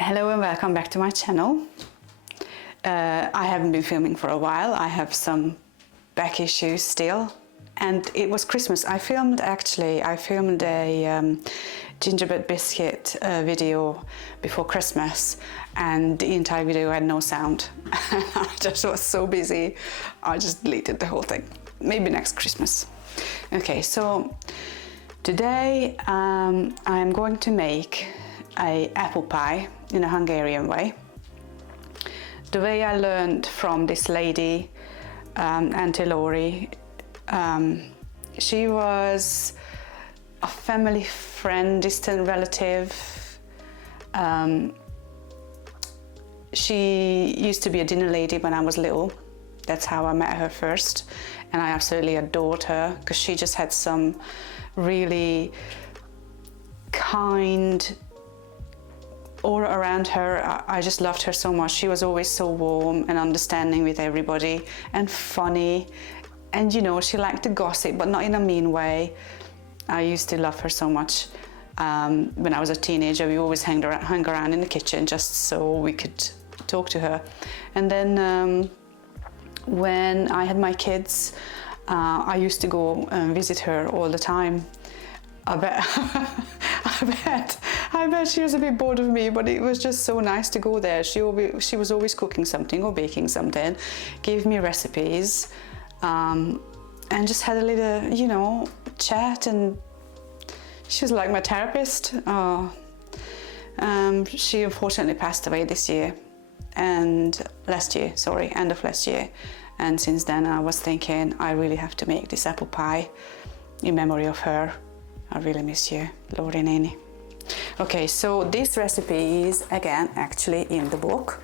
Hello and welcome back to my channel. I haven't been filming for a while. I have some back issues still, and it was Christmas. I filmed a gingerbread biscuit video before Christmas, and the entire video had no sound. I just was so busy, I just deleted the whole thing. Maybe next Christmas. Okay, so today I'm going to make an apple pie in a Hungarian way. The way I learned from this lady, Auntie Lori. She was a family friend, distant relative. She used to be a dinner lady when I was little. That's how I met her first, and I absolutely adored her because she just had some really kind aura around her. I just loved her so much. She was always so warm and understanding with everybody and funny, and you know, she liked to gossip, but not in a mean way. I used to love her so much. When I was a teenager, we always hung around in the kitchen just so we could talk to her. And then when I had my kids, I used to go and visit her all the time. I bet she was a bit bored of me, but it was just so nice to go there. She was always cooking something or baking something, gave me recipes, and just had a little, you know, chat, and she was like my therapist. She unfortunately passed away this year, end of last year. And since then I was thinking, I really have to make this apple pie in memory of her. I really miss you, Lori and Annie. Okay, so this recipe is again actually in the book.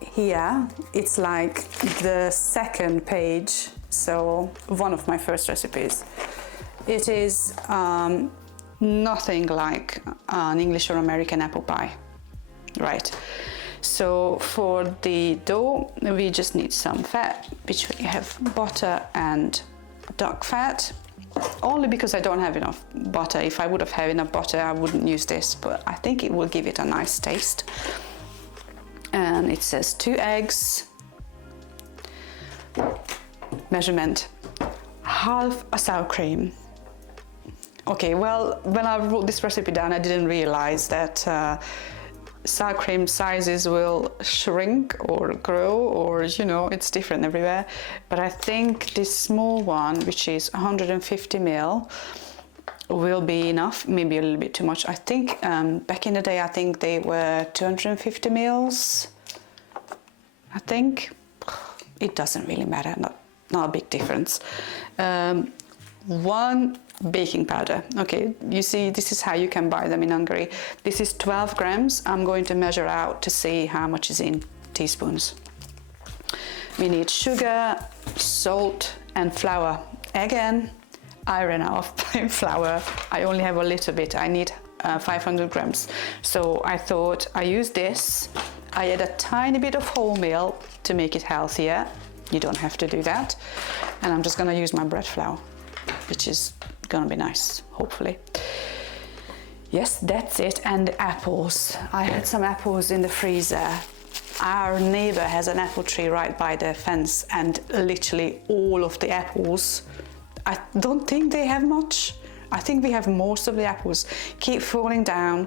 Here, it's like the second page, so one of my first recipes. It is nothing like an English or American apple pie, right? So for the dough, we just need some fat, which we have butter and duck fat. Only because I don't have enough butter. If I would have had enough butter, I wouldn't use this, but I think it will give it a nice taste. And it says 2 eggs, measurement, half a sour cream. Okay, well, when I wrote this recipe down, I didn't realize that sour cream sizes will shrink or grow, or you know, it's different everywhere. But I think this small one, which is 150 ml, will be enough. Maybe a little bit too much. I think back in the day, I think they were 250 mils. I think it doesn't really matter. Not a big difference. 1 baking powder. Okay, you see, this is how you can buy them in Hungary. This is 12 grams. I'm going to measure out to see how much is in teaspoons. We need sugar, salt and flour. Again, I ran out of plain flour. I only have a little bit. I need 500 grams. So I thought I use this. I add a tiny bit of wholemeal to make it healthier. You don't have to do that. And I'm just gonna use my bread flour, which is gonna be nice, hopefully. Yes, that's it. And the apples. I had some apples in the freezer. Our neighbor has an apple tree right by the fence, and literally all of the apples, I don't think they have much. I think we have most of the apples keep falling down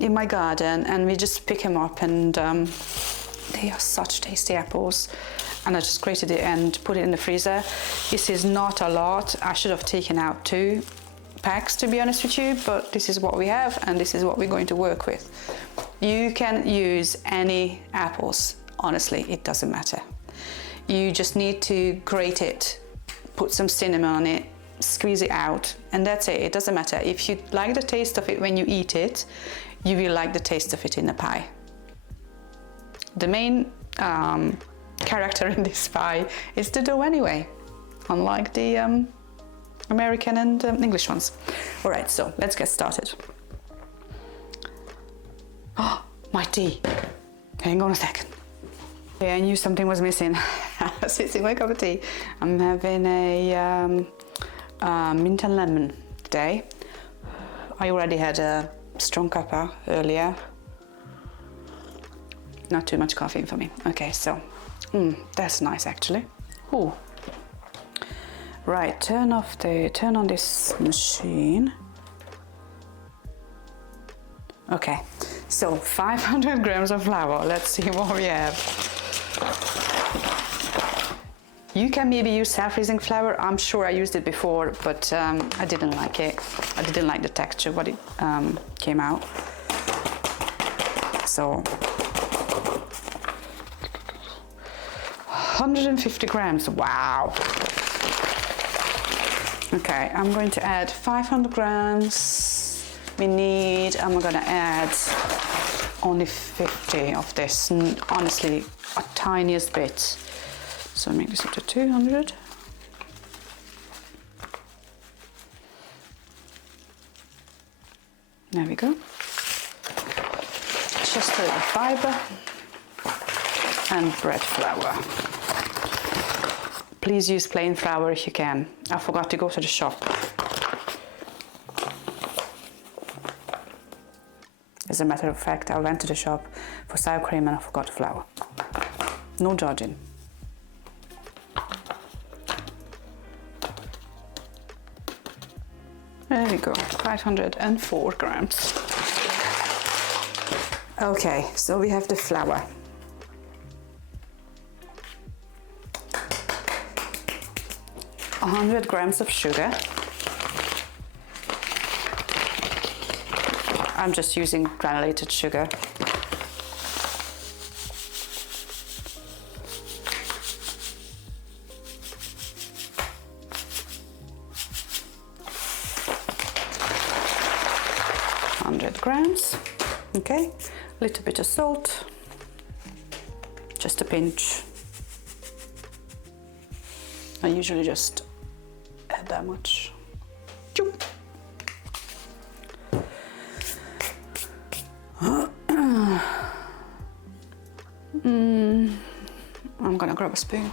in my garden, and we just pick them up, and they are such tasty apples. And I just grated it and put it in the freezer. This is not a lot. I should have taken out 2 packs, to be honest with you, but this is what we have, and this is what we're going to work with. You can use any apples, honestly, it doesn't matter. You just need to grate it, put some cinnamon on it, squeeze it out, and that's it. It doesn't matter. If you like the taste of it when you eat it, you will like the taste of it in the pie. The main character in this pie is the dough anyway, unlike the American and English ones. All right, so let's get started. Oh, my tea. Hang on a second. Okay, I knew something was missing. I was fixing my cup of tea. I'm having a mint and lemon today. I already had a strong cuppa earlier. Not too much caffeine for me. Okay, so that's nice actually. Ooh. Right, turn on this machine. Okay, so 500 grams of flour. Let's see what we have. You can maybe use self-raising flour. I'm sure I used it before, but I didn't like it. I didn't like the texture, what it came out. So 150 grams, wow. Okay, I'm going to add 500 grams. I'm gonna add only 50 of this, honestly, a tiniest bit. So make this up to 200. There we go. Just a little fiber and bread flour. Please use plain flour if you can. I forgot to go to the shop. As a matter of fact, I went to the shop for sour cream and I forgot flour. No judging. There we go, 504 grams. Okay, so we have the flour. A 100 grams of sugar. I'm just using granulated sugar. Grams. Okay, a little bit of salt, just a pinch. I usually just add that much. I'm gonna grab a spoon.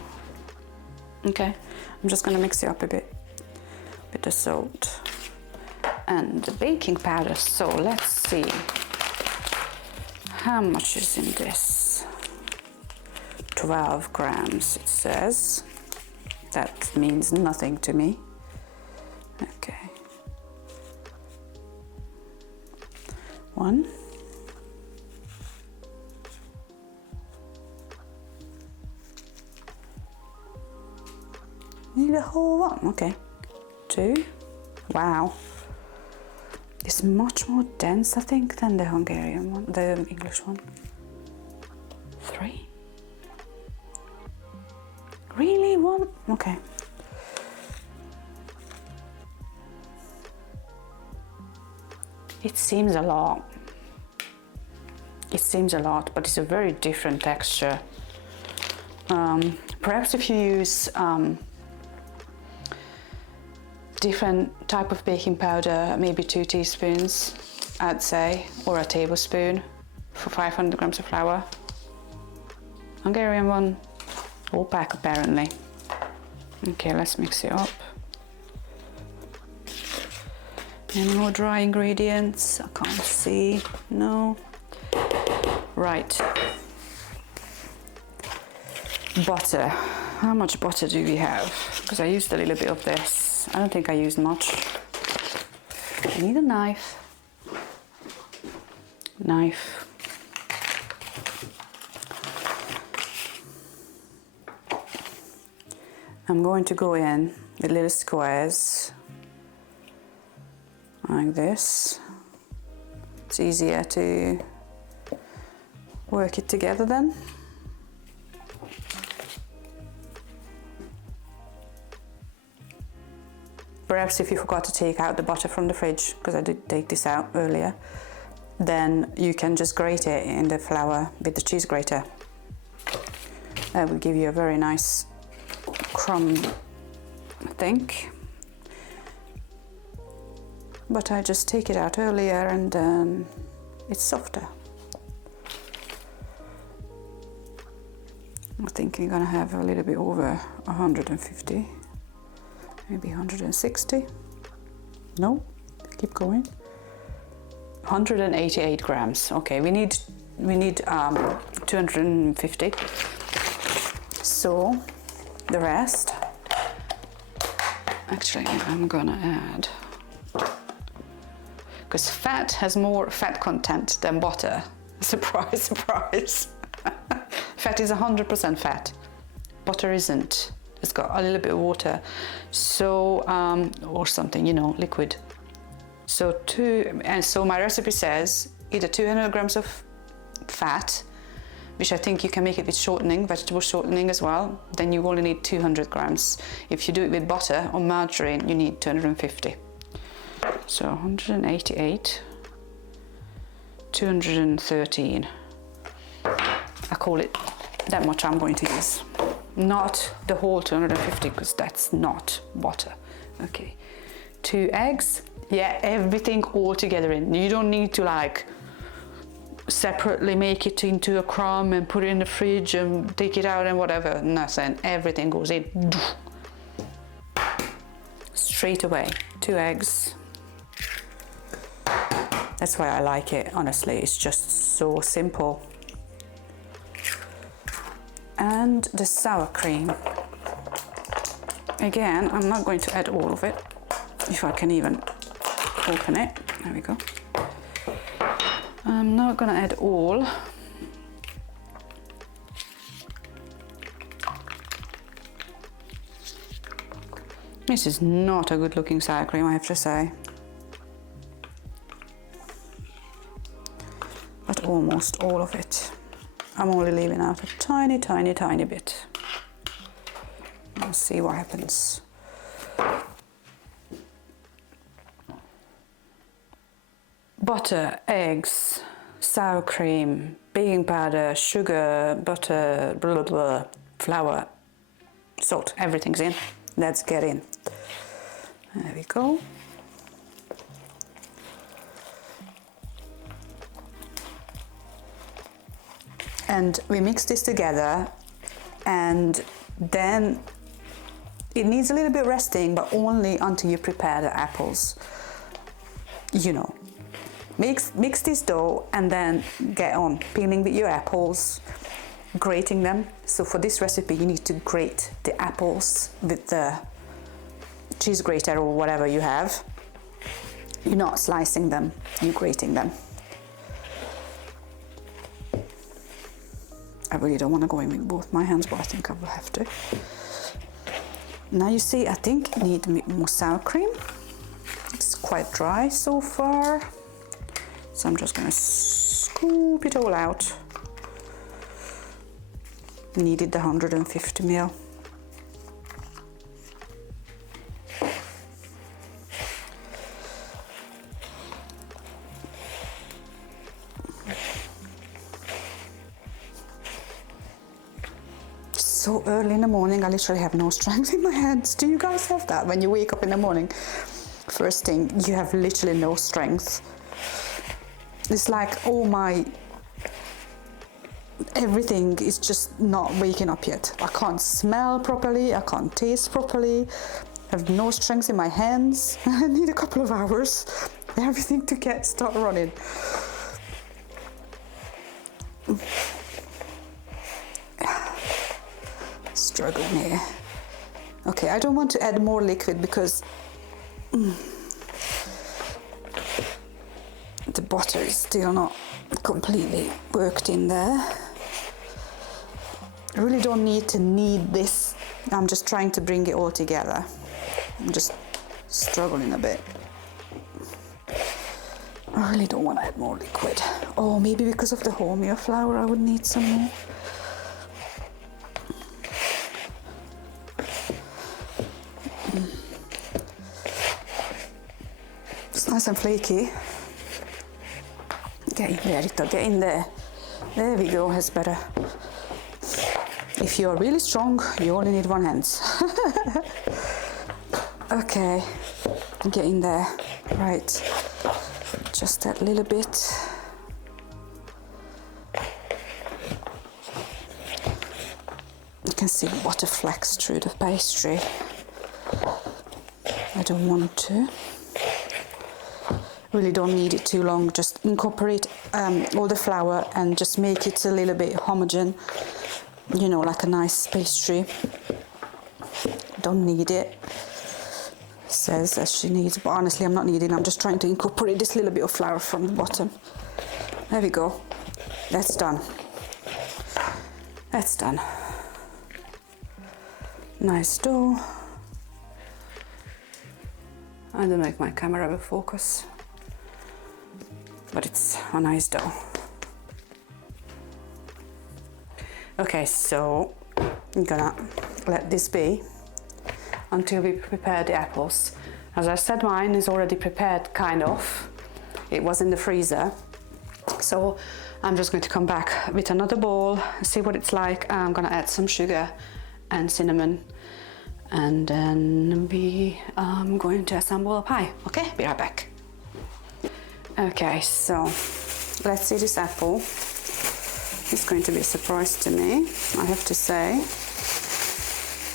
Okay, I'm just gonna mix it up a bit of salt and the baking powder. So let's see how much is in this. 12 grams it says. That means nothing to me. Okay, 1, need a whole one. Okay, 2. Wow. It's much more dense, I think, than the Hungarian one, the English one. 3? Really? 1? Okay. It seems a lot. It seems a lot, but it's a very different texture. Perhaps if you use different type of baking powder, maybe 2 teaspoons, I'd say, or a tablespoon for 500 grams of flour. Hungarian one, whole pack apparently. Okay, let's mix it up. Any more dry ingredients? I can't see. No. Right. Butter. How much butter do we have? Because I used a little bit of this. I don't think I used much. I need a knife. I'm going to go in with little squares like this. It's easier to work it together then. Perhaps if you forgot to take out the butter from the fridge, because I did take this out earlier, then you can just grate it in the flour with the cheese grater. That will give you a very nice crumb, I think. But I just take it out earlier and then it's softer. I think I'm gonna have a little bit over 150. Maybe 160. No, keep going. 188 grams. Okay, we need 250. So the rest, actually I'm gonna add, because fat has more fat content than butter. Surprise, surprise. Fat is 100% fat. Butter isn't. It's got a little bit of water, so or something, you know, liquid. So so my recipe says either 200 grams of fat, which I think you can make it with shortening, vegetable shortening as well. Then you only need 200 grams. If you do it with butter or margarine, you need 250. So 188, 213. I call it that much I'm going to use. Not the whole 250, because that's not butter. Okay, 2 eggs. Yeah, everything all together in. You don't need to like separately make it into a crumb and put it in the fridge and take it out and whatever. Nothing. Everything goes in. Straight away. 2 eggs. That's why I like it, honestly. It's just so simple. And the sour cream. Again, I'm not going to add all of it, if I can even open it. There we go. I'm not gonna add all. This is not a good looking sour cream, I have to say. But almost all of it. I'm only leaving out a tiny, tiny, tiny bit. We'll see what happens. Butter, eggs, sour cream, baking powder, sugar, butter, blah, blah, blah, flour, salt, everything's in. Let's get in. There we go. And we mix this together, and then it needs a little bit resting, but only until you prepare the apples. You know, mix this dough and then get on peeling with your apples, grating them. So for this recipe, you need to grate the apples with the cheese grater or whatever you have. You're not slicing them, you're grating them. I really don't want to go in with both my hands, but I think I will have to. Now you see, I think I need more sour cream. It's quite dry so far. So I'm just going to scoop it all out. Needed the 150 ml. So early in the morning, I literally have no strength in my hands. Do you guys have that? When you wake up in the morning, first thing, you have literally no strength. It's like, oh my, everything is just not waking up yet. I can't smell properly, I can't taste properly, I have no strength in my hands. I need a couple of hours, everything to start running. Struggling here. Okay, I don't want to add more liquid because the butter is still not completely worked in there. I really don't need to knead this. I'm just trying to bring it all together. I'm just struggling a bit. I really don't want to add more liquid. Oh, maybe because of the wholemeal flour I would need some more. It's nice and flaky. Get in there, Rita, get in there. There we go, that's better. If you're really strong, you only need one hand. Okay, get in there. Right, just that little bit. You can see the butter flecks through the pastry. I don't want to. Really don't need it too long. Just incorporate all the flour and just make it a little bit homogeneous, you know, like a nice pastry. Don't need it. Says that she needs, but honestly I'm not needing. I'm just trying to incorporate this little bit of flour from the bottom. There we go. That's done. That's done. Nice dough. I don't know if my camera will focus, but it's a nice dough. Okay, so I'm gonna let this be until we prepare the apples. As I said, mine is already prepared, kind of. It was in the freezer. So I'm just going to come back with another bowl, see what it's like. I'm gonna add some sugar and cinnamon, and then I'm going to assemble a pie. Okay, be right back. Okay, so let's see this apple. It's going to be a surprise to me, I have to say,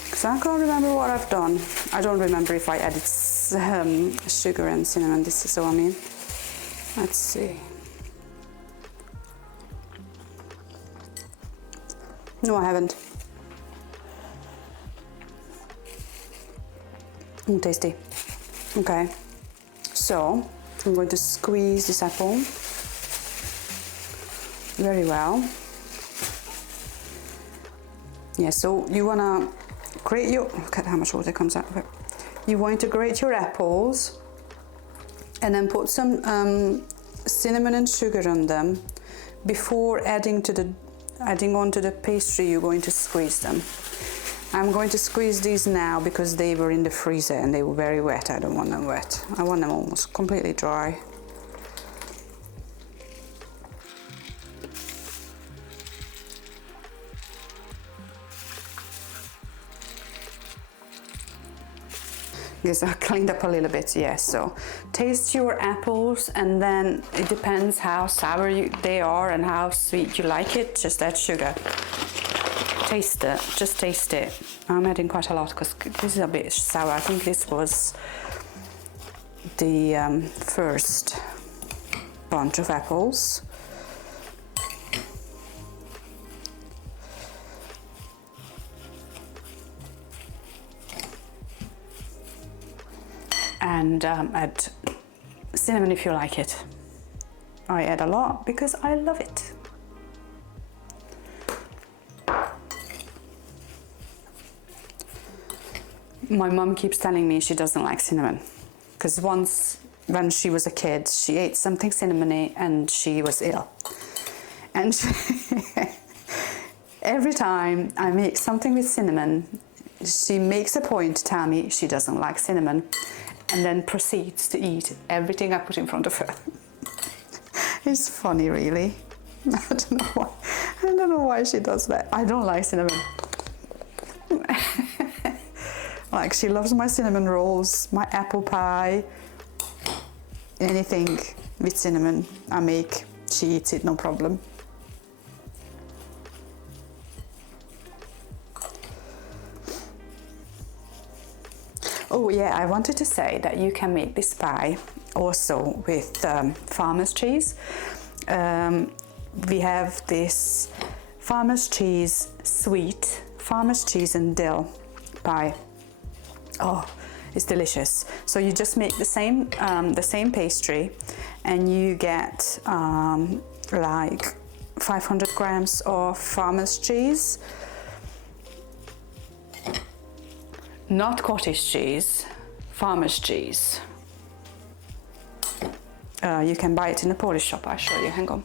because I can't remember what I've done. I don't remember if I added sugar and cinnamon. This is what I mean. Let's see. No, I haven't. Tasty. Okay, so I'm going to squeeze this apple very well. Yeah, so you wanna grate your, look at how much water comes out of it. You want to grate your apples and then put some cinnamon and sugar on them before adding onto the pastry. You're going to squeeze them. I'm going to squeeze these now because they were in the freezer and they were very wet. I don't want them wet. I want them almost completely dry. Yes, I cleaned up a little bit, yes. So taste your apples, and then it depends how sour they are and how sweet you like it. Just add sugar. Taste it, just taste it. I'm adding quite a lot because this is a bit sour. I think this was the first bunch of apples. And add cinnamon if you like it. I add a lot because I love it. My mom keeps telling me she doesn't like cinnamon because once when she was a kid she ate something cinnamony and she was ill, and every time I make something with cinnamon she makes a point to tell me she doesn't like cinnamon and then proceeds to eat everything I put in front of her. It's funny, really. I don't know why she does that. I don't like cinnamon. Like, she loves my cinnamon rolls, my apple pie, anything with cinnamon I make, she eats it, no problem. Oh yeah, I wanted to say that you can make this pie also with farmer's cheese. We have this farmer's cheese sweet, farmer's cheese and dill pie. Oh, it's delicious. So you just make the same pastry, and you get like 500 grams of farmer's cheese. Not cottage cheese, farmer's cheese. You can buy it in a Polish shop. I'll show you, hang on.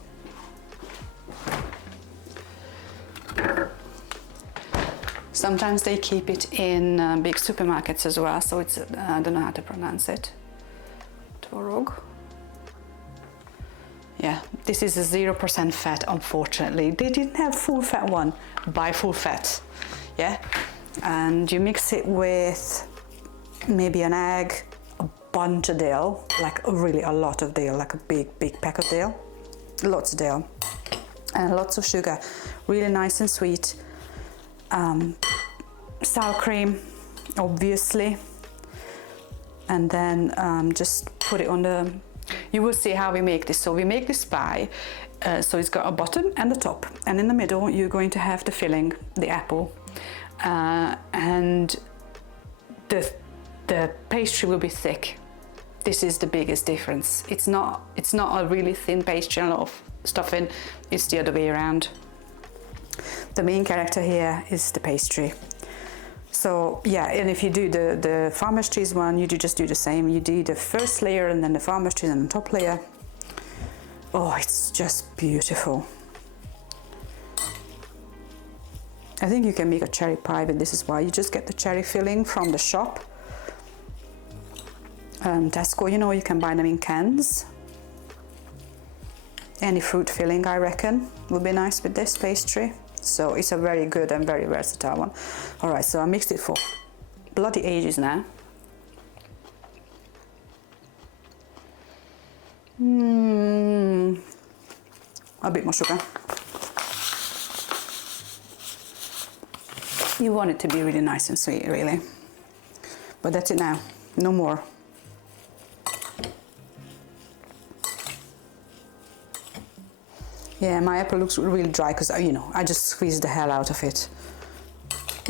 Sometimes they keep it in big supermarkets as well, so it's, I don't know how to pronounce it. Tvorog. Yeah, this is a 0% fat, unfortunately. They didn't have full fat one. Buy full fat, yeah? And you mix it with maybe an egg, a bunch of dill, like really a lot of dill, like a big pack of dill, lots of dill, and lots of sugar, really nice and sweet. Sour cream, obviously, and then just put it on the, you will see how we make this. So we make this pie, so it's got a bottom and a top, and in the middle you're going to have the filling, the apple, and the pastry will be thick. This is the biggest difference. It's not a really thin pastry and a lot of stuffing. It's the other way around. The main character here is the pastry. So yeah, and if you do the farmer's cheese one, you just do the same. You do the first layer and then the farmer's cheese and the top layer. Oh, it's just beautiful. I think you can make a cherry pie, but this is why you just get the cherry filling from the shop. Tesco, you know, you can buy them in cans. Any fruit filling, I reckon, would be nice with this pastry. So it's a very good and very versatile one. All right, so I mixed it for bloody ages now. A bit more sugar. You want it to be really nice and sweet, really. But that's it now, no more. Yeah, my apple looks really dry because, you know, I just squeezed the hell out of it.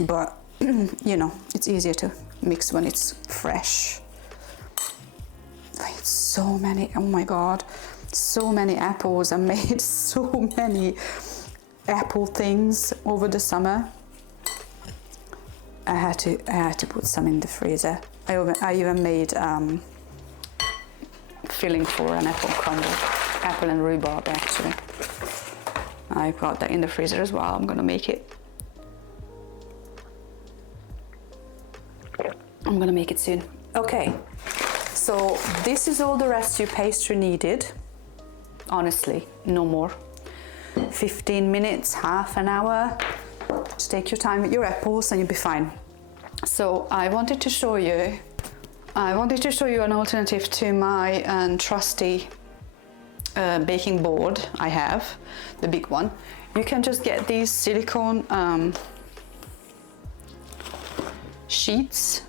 But, you know, it's easier to mix when it's fresh. It's so many, oh my God, so many apples. I made so many apple things over the summer. I had to put some in the freezer. I even made filling for an apple crumble, apple and rhubarb actually. I got that in the freezer as well. I'm gonna make it. I'm gonna make it soon. Okay, so this is all the recipe pastry needed. Honestly, no more. 15 minutes, half an hour. Just take your time with your apples and you'll be fine. So I wanted to show you an alternative to my trusty baking board I have, the big one. You can just get these silicone sheets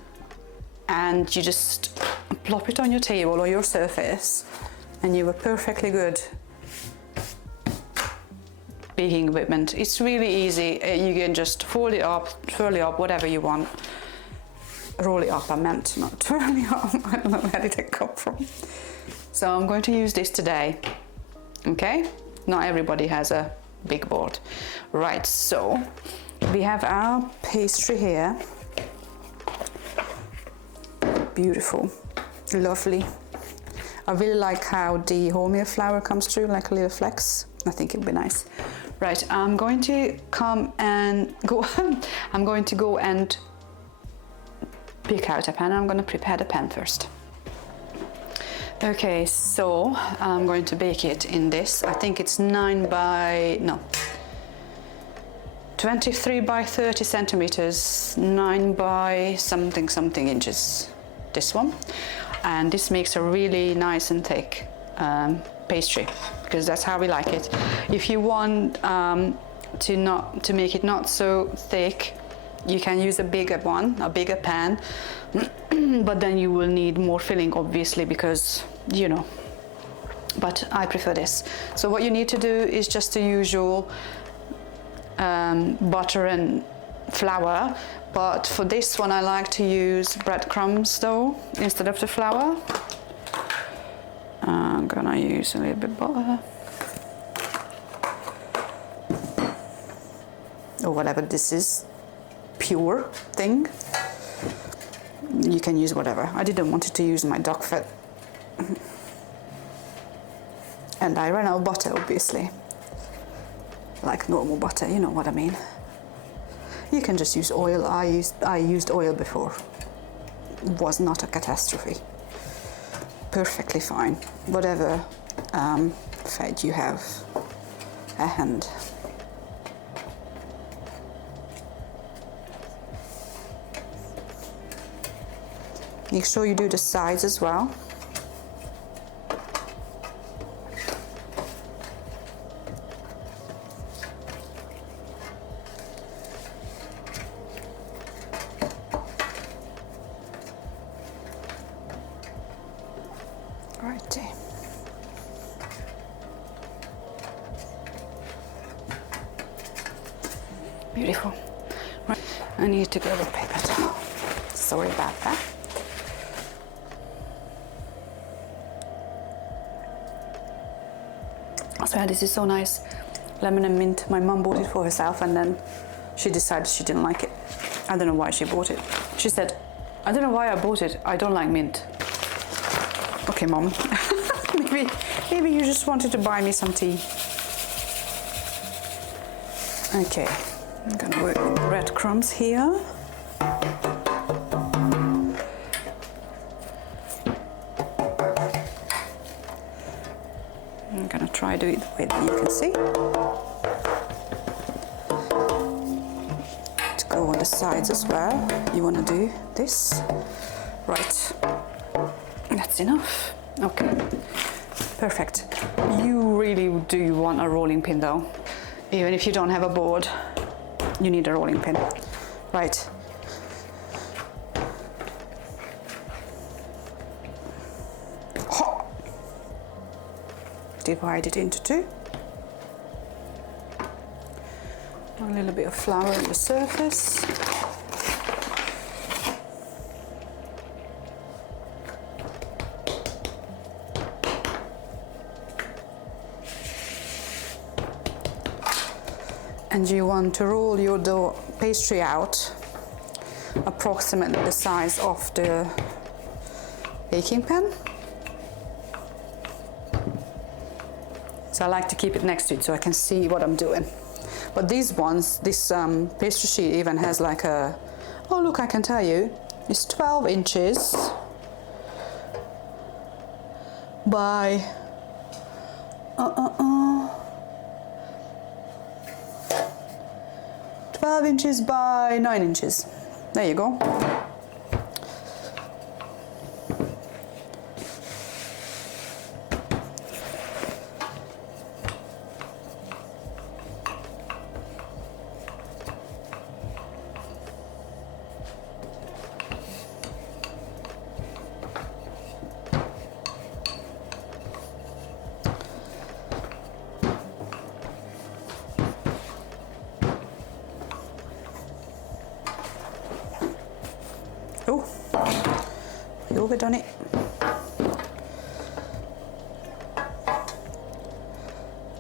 and you just plop it on your table or your surface and you have perfectly good baking equipment. It's really easy. You can just fold it up, twirl it up, whatever you want. Roll it up, I meant, not twirl it up. I don't know where did it come from. So I'm going to use this today, okay? Not everybody has a big board. Right, so we have our pastry here. Beautiful, lovely. I really like how the wholemeal flour comes through like a little flecks. I think it'll be nice. Right, I'm going to come and go, I'm going to go and pick out a pan. I'm going to prepare the pan first. Okay, so I'm going to bake it in this. I think it's 23 by 30 centimeters, 9 by something inches. This one, and this makes a really nice and thick pastry because that's how we like it. If you want to make it not so thick, you can use a bigger one, a bigger pan, but then you will need more filling obviously because, you know, but I prefer this. So what you need to do is just the usual butter and flour, but for this one I like to use breadcrumbs though instead of the flour. I'm gonna use a little bit butter or whatever this is, pure thing. You can use whatever. I didn't want to use my duck fat and I ran out of butter obviously, like normal butter, you know what I mean. You can just use oil. I used oil before. It was not a catastrophe. Perfectly fine. Whatever fat you have at hand. Make sure you do the sides as well. Righty. Beautiful. Right. I need to go with paper towel. Sorry about that. So yeah, this is so nice. Lemon and mint. My mum bought it for herself and then she decided she didn't like it. I don't know why she bought it. She said, I don't know why I bought it. I don't like mint. Okay, Mom. maybe you just wanted to buy me some tea. Okay, I'm gonna work with breadcrumbs here. I'm gonna try to do it the way that you can see. To go on the sides as well, you wanna do this. Right, that's enough. Okay, perfect. You really do want a rolling pin though. Even if you don't have a board, you need a rolling pin. Right. Divide it into two. A little bit of flour on the surface. And you want to roll your dough pastry out approximately the size of the baking pan. So I like to keep it next to it so I can see what I'm doing. But these ones, this pastry sheet even has like a, oh look, I can tell you, it's 12 inches by 12 inches by 9 inches. There you go. Oh, we overdone it.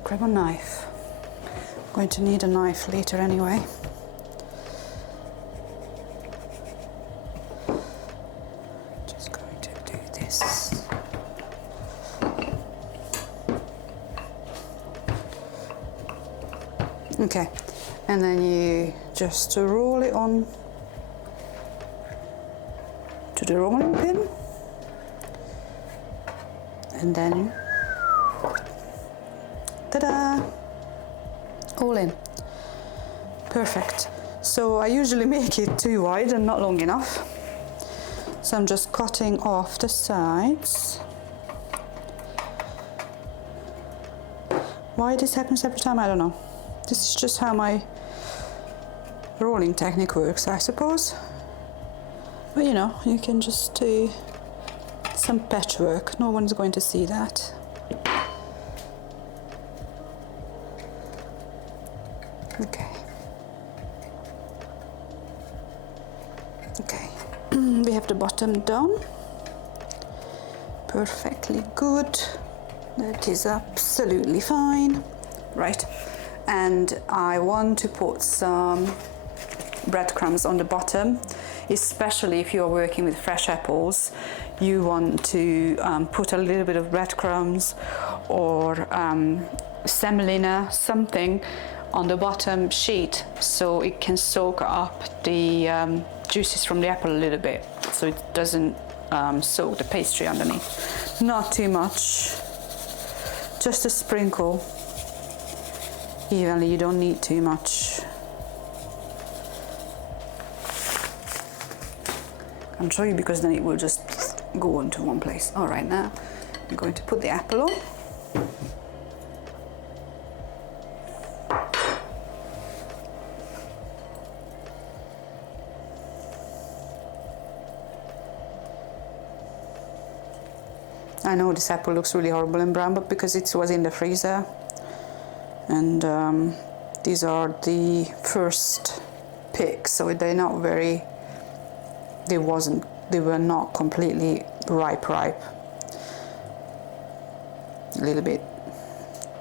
Grab a knife. I'm going to need a knife later anyway. Just going to do this. Okay, and then you just roll it on to the rolling pin, and then ta-da, all in. Perfect. So I usually make it too wide and not long enough, so I'm just cutting off the sides. Why this happens every time, I don't know. This is just how my rolling technique works, I suppose. But you know, you can just do some patchwork. No one's going to see that. Okay. Okay. We have the bottom done. Perfectly good. That is absolutely fine. Right. And I want to put some breadcrumbs on the bottom. Especially if you're working with fresh apples, you want to put a little bit of breadcrumbs or semolina, something on the bottom sheet so it can soak up the juices from the apple a little bit, so it doesn't soak the pastry underneath. Not too much, just a sprinkle evenly, you don't need too much. I'll show you because then it will just go into one place. All right, now I'm going to put the apple on. I know this apple looks really horrible and brown, but because it was in the freezer and These are the first picks, so they're not very, they were not completely ripe. A little bit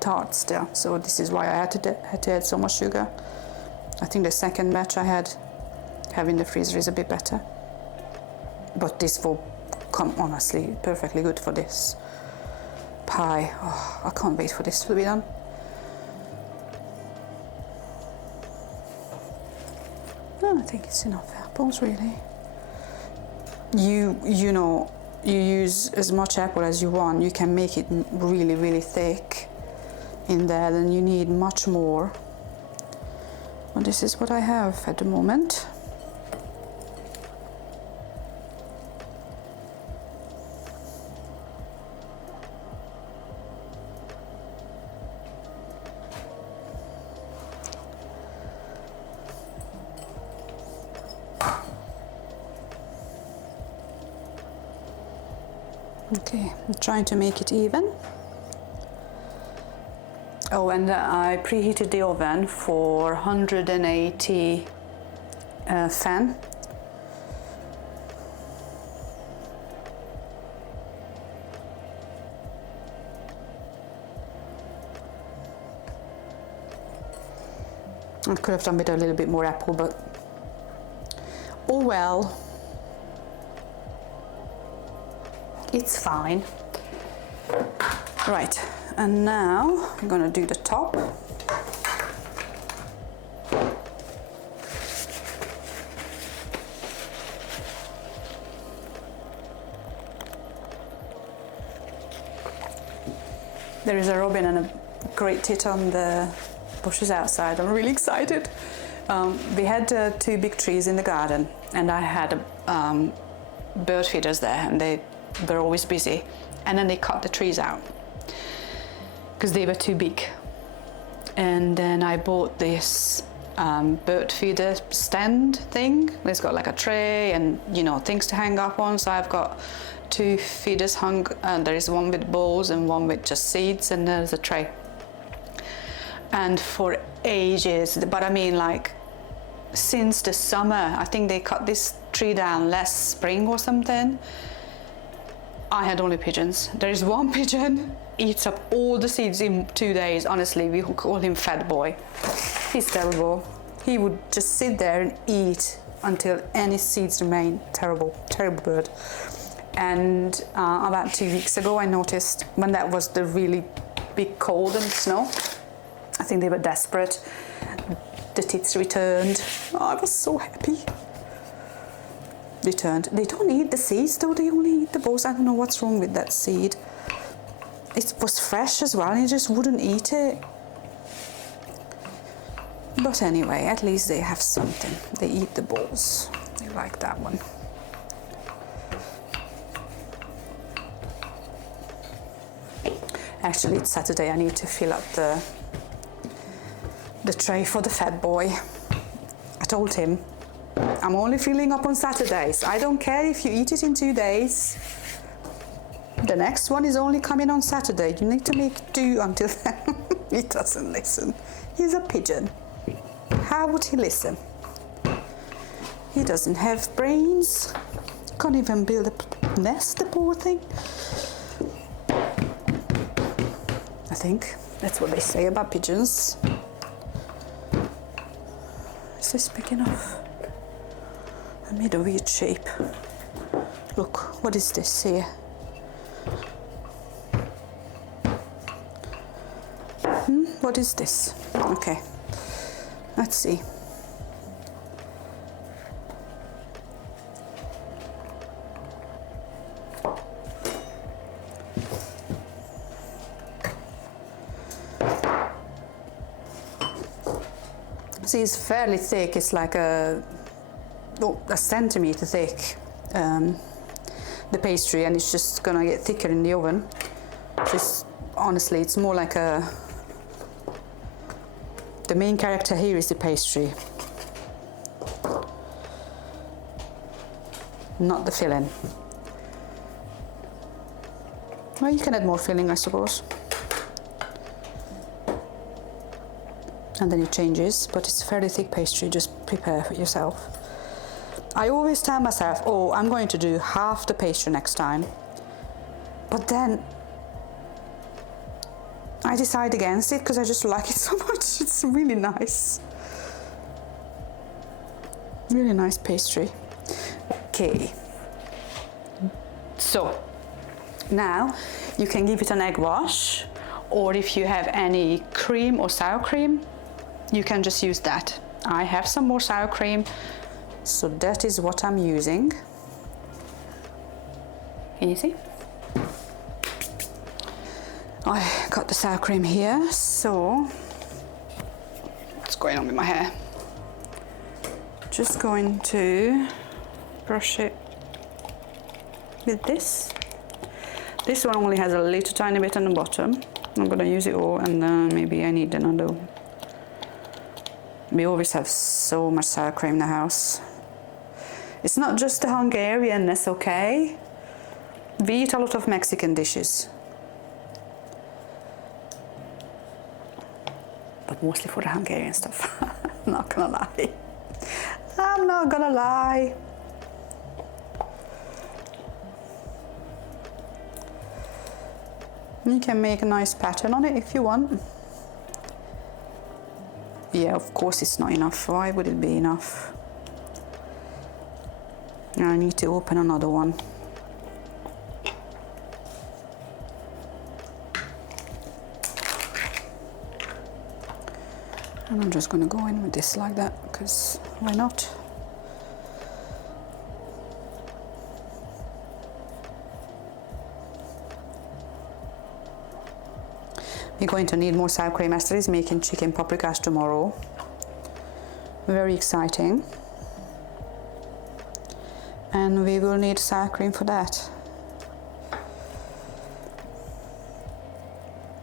tart still, so this is why I had to add so much sugar. I think the second batch I have in the freezer is a bit better, but this will come honestly perfectly good for this pie. Oh, I can't wait for this to be done. I think it's enough apples, really. You know, you use as much apple as you want. You can make it really, really thick in there, then you need much more. Well, this is what I have at the moment. Okay, I'm trying to make it even. Oh, and I preheated the oven for 180 fan. I could have done with a little bit more apple, but oh well. It's fine. Right, and now I'm gonna do the top. There is a robin and a great tit on the bushes outside. I'm really excited. We had 2 big trees in the garden, and I had bird feeders there, and they're always busy, and then they cut the trees out because they were too big. And then I bought this bird feeder stand thing. It's got like a tray and, you know, things to hang up on. So I've got 2 feeders hung, and there is one with bowls and one with just seeds, and there's a tray. And for ages, but I mean, like, since the summer, I think they cut this tree down last spring or something, I had only pigeons. There is one pigeon, eats up all the seeds in 2 days. Honestly, we call him Fat Boy. He's terrible. He would just sit there and eat until any seeds remain. Terrible, terrible bird. And about 2 weeks ago, I noticed when that was the really big cold and snow, I think they were desperate. The tits returned. Oh, I was so happy. They don't eat the seeds though, they only eat the balls. I don't know what's wrong with that seed. It was fresh as well, and he just wouldn't eat it. But anyway, at least they have something. They eat the balls. They like that one. Actually, it's Saturday. I need to fill up the tray for the Fat Boy. I told him, I'm only filling up on Saturdays. I don't care if you eat it in 2 days. The next one is only coming on Saturday. You need to make do until then. He doesn't listen. He's a pigeon. How would he listen? He doesn't have brains. Can't even build a nest, the poor thing. I think that's what they say about pigeons. Is this big enough? I made a weird shape. Look, what is this here? What is this? Okay, let's see. See, it's fairly thick. It's like a centimeter thick, the pastry, and it's just gonna get thicker in the oven. Just honestly, it's more like the main character here is the pastry, not the filling. Well, you can add more filling, I suppose. and then it changes, but it's a fairly thick pastry, just prepare for yourself. I always tell myself, oh, I'm going to do half the pastry next time, but then I decide against it because I just like it so much. It's really nice. Really nice pastry. Okay. So now you can give it an egg wash, or if you have any cream or sour cream, you can just use that. I have some more sour cream, so that is what I'm using. Can you see? I got the sour cream here, so what's going on with my hair? Just going to brush it with this. This one only has a little tiny bit on the bottom. I'm gonna use it all, and then maybe I need another. We always have so much sour cream in the house. It's not just the Hungarianness, okay? We eat a lot of Mexican dishes, but mostly for the Hungarian stuff. I'm not gonna lie. I'm not gonna lie. You can make a nice pattern on it if you want. Yeah, of course it's not enough. Why would it be enough? I need to open another one. And I'm just gonna go in with this like that, because why not? We're going to need more sour cream. Esther is making chicken paprikas tomorrow. Very exciting. And we will need sour cream for that.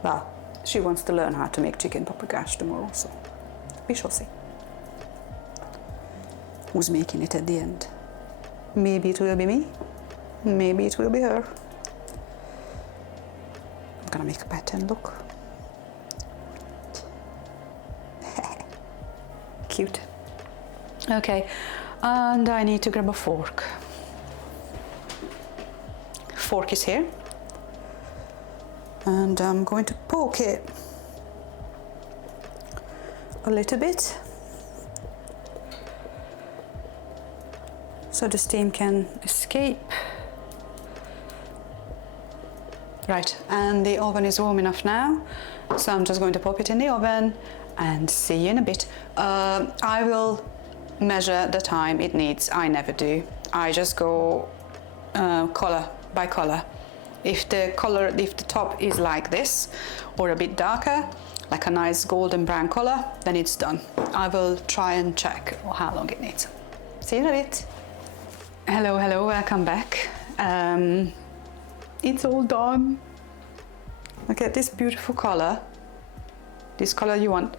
Well, she wants to learn how to make chicken paprikas tomorrow, so we shall see who's making it at the end. Maybe it will be me, maybe it will be her. I'm gonna make a pattern, look. Cute. Okay, and I need to grab a fork. Fork is here. And I'm going to poke it a little bit so the steam can escape. Right, and the oven is warm enough now, so I'm just going to pop it in the oven and see you in a bit. I will measure the time it needs. I never do. I just go color by color. If the top is like this or a bit darker, like a nice golden brown color, then it's done. I will try and check how long it needs. See you in a bit. Hello, welcome back. It's all done. Look at this beautiful color. This color you want.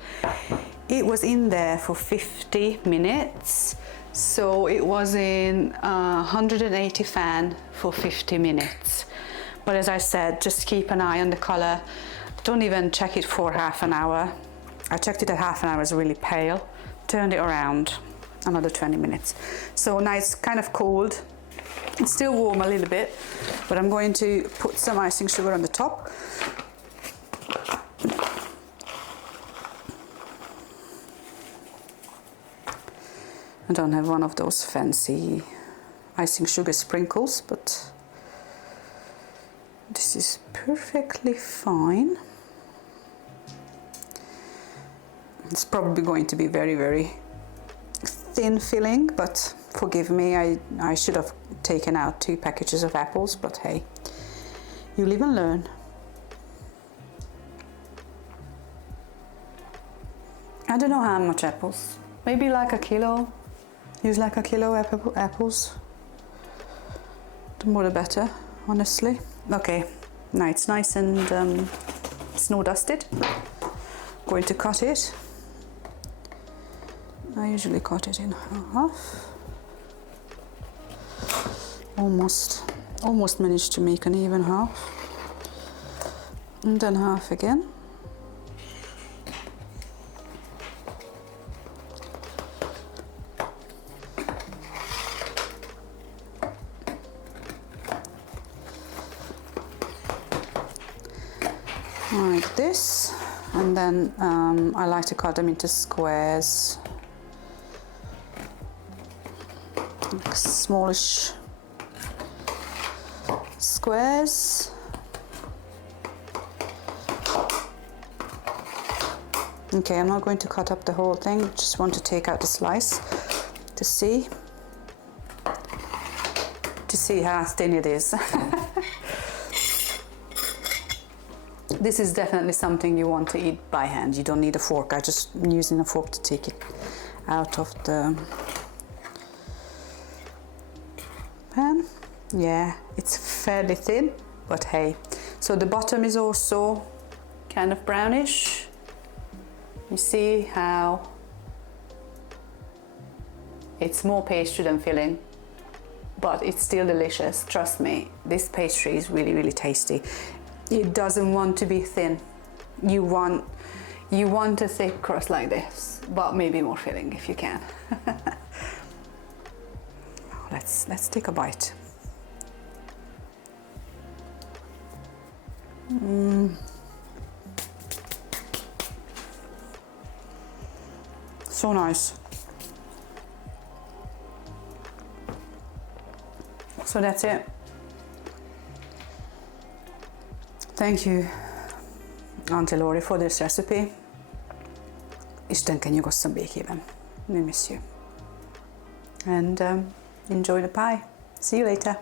It was in there for 50 minutes. So it was in 180 fan for 50 minutes. But as I said, just keep an eye on the color. Don't even check it for half an hour. I checked it at half an hour, it's really pale. Turned it around, another 20 minutes. So now it's kind of cold. It's still warm a little bit, but I'm going to put some icing sugar on the top. I don't have one of those fancy icing sugar sprinkles, but this is perfectly fine. It's probably going to be very, very thin filling, but forgive me, I should have taken out 2 packages of apples, but hey, you live and learn. I don't know how much apples, maybe like a kilo. Use like a kilo apples. The more the better, honestly. Okay, now it's nice and snow dusted. Going to cut it. I usually cut it in half. Almost managed to make an even half. And then half again. like this, and then I like to cut them into squares, like smallish squares. Okay, I'm not going to cut up the whole thing, just want to take out the slice to see how thin it is. This is definitely something you want to eat by hand. You don't need a fork. I'm just using a fork to take it out of the pan. Yeah, it's fairly thin, but hey. So the bottom is also kind of brownish. You see how it's more pastry than filling, but it's still delicious. Trust me, this pastry is really, really tasty. It doesn't want to be thin. You want a thick crust like this, but maybe more filling if you can. Let's take a bite. So nice. So that's it. Thank you, Auntie Lori, for this recipe. Istenke nyugosszon békében. We miss you. And enjoy the pie. See you later.